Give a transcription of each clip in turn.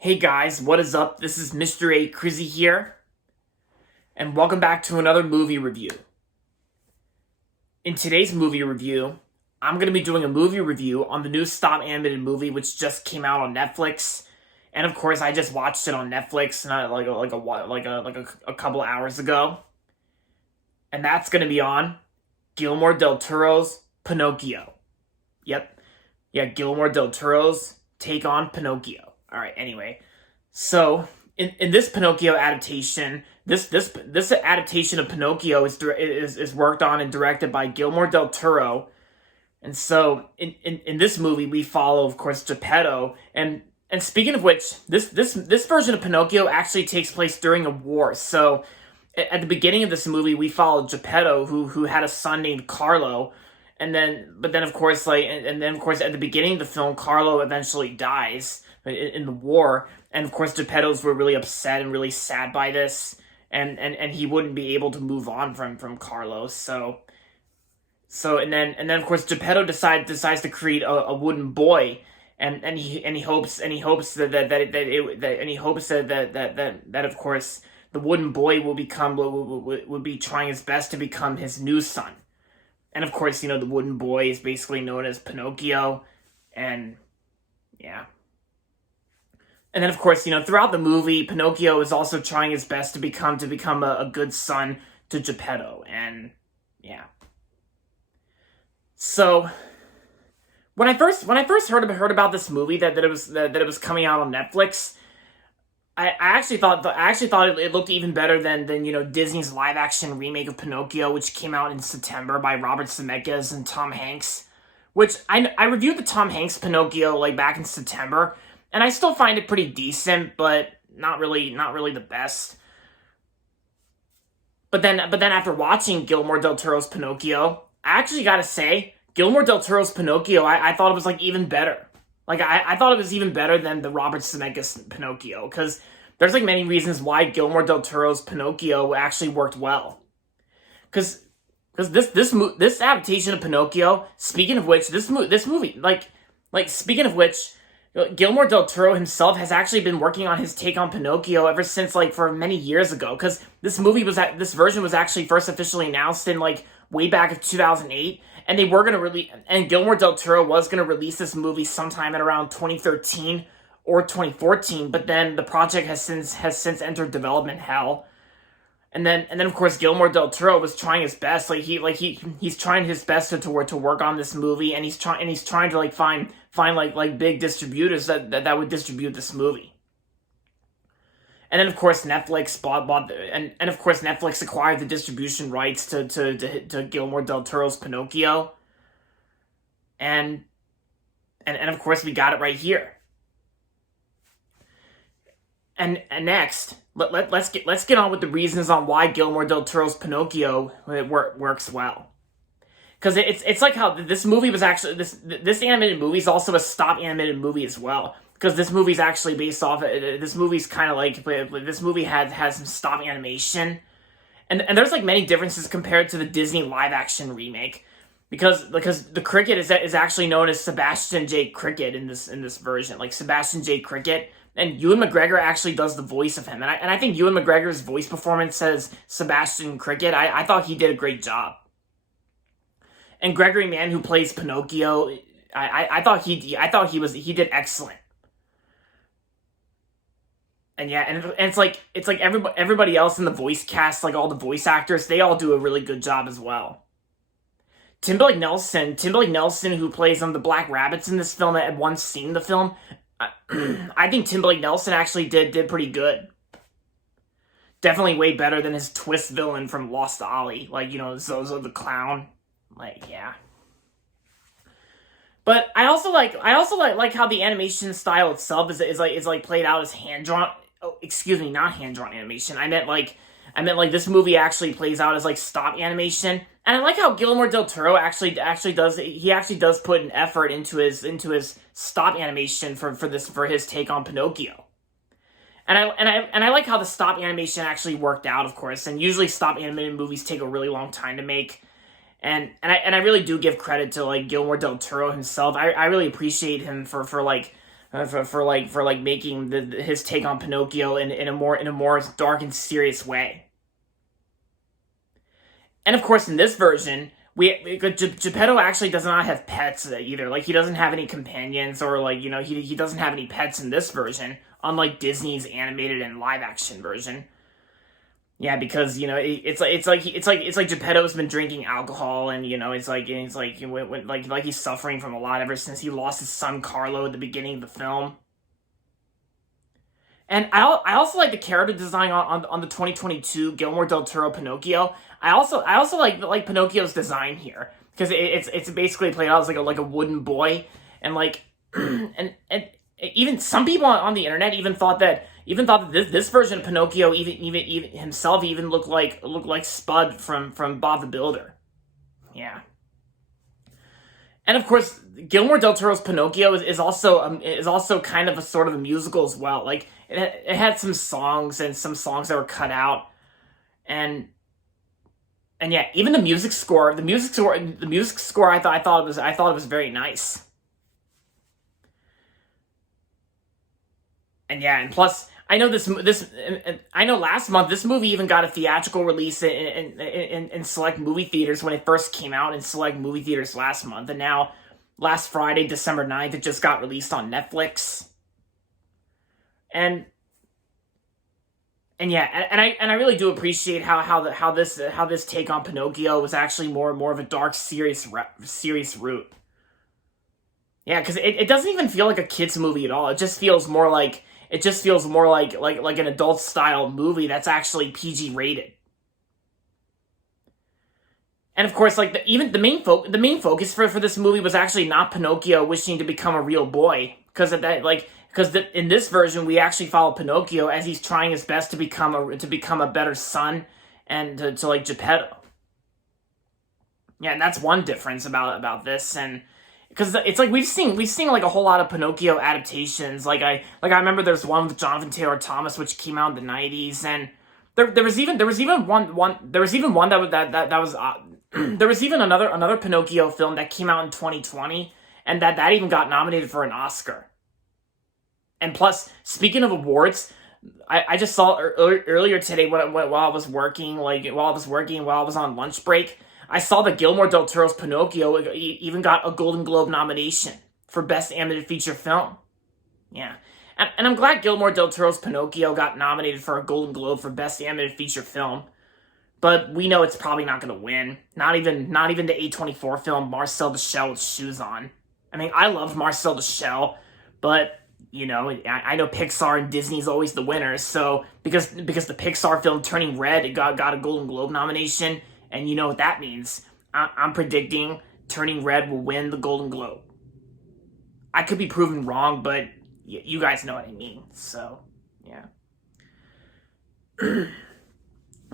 Hey guys, what is up? This is Mr. A. Crizzy here, and welcome back to another movie review. In today's movie review, I'm going to be doing a movie review on the new stop animated movie which just came out on Netflix, and of course I just watched it on Netflix not a couple hours ago, and that's going to be on Guillermo del Toro's Pinocchio. Yep, yeah, Guillermo del Toro's take on Pinocchio. All right. Anyway, so in this Pinocchio adaptation, this adaptation of Pinocchio is worked on and directed by Guillermo del Toro, and so in this movie we follow, of course, Geppetto. And speaking of which, this version of Pinocchio actually takes place during a war. So at the beginning of this movie, we follow Geppetto, who had a son named Carlo. But then of course, at the beginning of the film, Carlo eventually dies in the war, and of course Geppetto's were really upset and really sad by this, and he wouldn't be able to move on from Carlos. And then of course Geppetto decides to create a wooden boy, and he hopes that of course the wooden boy will be trying his best to become his new son. And of course, the wooden boy is basically known as Pinocchio, and yeah. And then, of course, throughout the movie, Pinocchio is also trying his best to become a good son to Geppetto, and yeah. So when I first heard about this movie that it was coming out on Netflix, I actually thought it looked even better than Disney's live action remake of Pinocchio, which came out in September by Robert Zemeckis and Tom Hanks. Which I reviewed the Tom Hanks Pinocchio back in September. And I still find it pretty decent, but not really the best. But then after watching Guillermo del Toro's Pinocchio, I actually gotta say, Guillermo del Toro's Pinocchio, I thought it was even better. I thought it was even better than the Robert Zemeckis Pinocchio, because there's many reasons why Guillermo del Toro's Pinocchio actually worked well. Because this adaptation of Pinocchio, speaking of which, Guillermo del Toro himself has actually been working on his take on Pinocchio ever since for many years ago, because this version was actually first officially announced in way back in 2008, and Guillermo del Toro was going to release this movie sometime at around 2013 or 2014, but then the project has since entered development hell. And then of course Guillermo del Toro was trying his best. He's trying his best to work on this movie, and he's trying to find big distributors that would distribute this movie. And then of course Netflix Netflix acquired the distribution rights to Guillermo del Toro's Pinocchio. And of course we got it right here. And next, let's get on with the reasons on why Guillermo del Toro's Pinocchio works well. Because it's like how this movie was actually this animated movie is also a stop animated movie as well. Because this movie's actually based off. This movie's kind of this movie has some stop animation, and there's many differences compared to the Disney live action remake. Because the cricket is actually known as Sebastian J. Cricket in this version, Sebastian J. Cricket. And Ewan McGregor actually does the voice of him. And I think Ewan McGregor's voice performance as Sebastian Cricket, I thought he did a great job. And Gregory Mann, who plays Pinocchio, I thought he did excellent. And yeah, and it's like everybody else in the voice cast, all the voice actors, they all do a really good job as well. Timberlake Nelson, who plays the Black Rabbits in this film, had once seen the film. I think Timberlake Nelson actually did pretty good. Definitely way better than his twist villain from Lost Ollie, Zozo the Clown. Yeah. But I also like how the animation style itself is played out as hand drawn. Oh, excuse me, not hand drawn animation. I meant this movie actually plays out as stop animation. And I like how Guillermo del Toro actually does put an effort into his stop animation for his take on Pinocchio. And I like how the stop animation actually worked out, of course. And usually stop animated movies take a really long time to make. And I really do give credit to Guillermo del Toro himself. I really appreciate him for for making his take on Pinocchio in a more dark and serious way. And of course, in this version, Geppetto actually does not have pets either. Like, he doesn't have any companions, or like, he doesn't have any pets in this version, unlike Disney's animated and live action version. Yeah, because it's like Geppetto's been drinking alcohol, and it's like he's suffering from a lot ever since he lost his son Carlo at the beginning of the film. And I also like the character design on the 2022 Guillermo del Toro Pinocchio. I also like Pinocchio's design here, because it's basically played out as like a wooden boy, and like and even some people on the internet even thought that this version of Pinocchio even himself even looked like Spud from Bob the Builder. Yeah. And of course, Guillermo del Toro's Pinocchio is also kind of a sort of a musical as well. Like, it had some songs that were cut out, and yeah, even the music score, I thought it was very nice. And yeah, and plus, I know last month this movie even got a theatrical release in select movie theaters when it first came out in select movie theaters last month, and now last Friday, December 9th, it just got released on Netflix. And yeah, and I really do appreciate how this take on Pinocchio was actually more of a dark, serious route. Yeah, because it doesn't even feel like a kids movie at all. It just feels more like an adult style movie that's actually PG rated. And of course, like the main focus for this movie was actually not Pinocchio wishing to become a real boy, because in this version we actually follow Pinocchio as he's trying his best to become a better son, and to like Geppetto. Yeah, and that's one difference about this, and because it's like we've seen like a whole lot of Pinocchio adaptations. Like I remember there's one with Jonathan Taylor Thomas which came out in the 90s, and there was even one that was there was even another Pinocchio film that came out in 2020, and that even got nominated for an Oscar. And plus, speaking of awards, I just saw earlier today while I was working, while I was on lunch break, I saw that Guillermo del Toro's Pinocchio even got a Golden Globe nomination for Best Animated Feature Film. Yeah. And I'm glad Guillermo del Toro's Pinocchio got nominated for a Golden Globe for Best Animated Feature Film. But we know it's probably not going to win. Not even the A24 film Marcel the Shell with Shoes On. I mean, I love Marcel the Shell, but I know Pixar and Disney's always the winners. So because the Pixar film Turning Red, it got a Golden Globe nomination, and you know what that means. I'm predicting Turning Red will win the Golden Globe. I could be proven wrong, but you guys know what I mean. So yeah.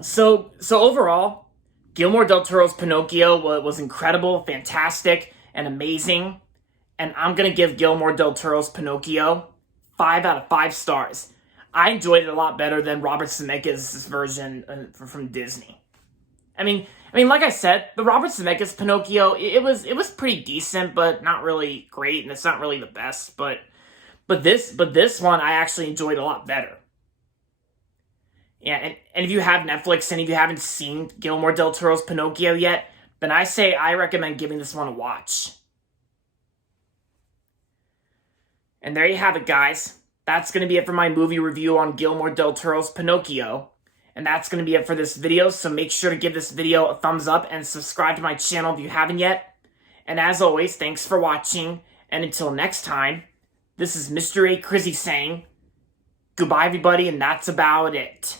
So overall, Guillermo del Toro's Pinocchio was incredible, fantastic, and amazing. And I'm going to give Guillermo del Toro's Pinocchio 5 out of 5 stars. I enjoyed it a lot better than Robert Zemeckis' version from Disney. I mean, like I said, the Robert Zemeckis Pinocchio, it was pretty decent, but not really great, and it's not really the best. But this one I actually enjoyed a lot better. Yeah, and if you have Netflix and if you haven't seen Guillermo del Toro's Pinocchio yet, then I recommend giving this one a watch. And there you have it, guys. That's going to be it for my movie review on Guillermo del Toro's Pinocchio. And that's going to be it for this video, so make sure to give this video a thumbs up and subscribe to my channel if you haven't yet. And as always, thanks for watching, and until next time, this is Mr. A. Crizzy saying, goodbye everybody, and that's about it.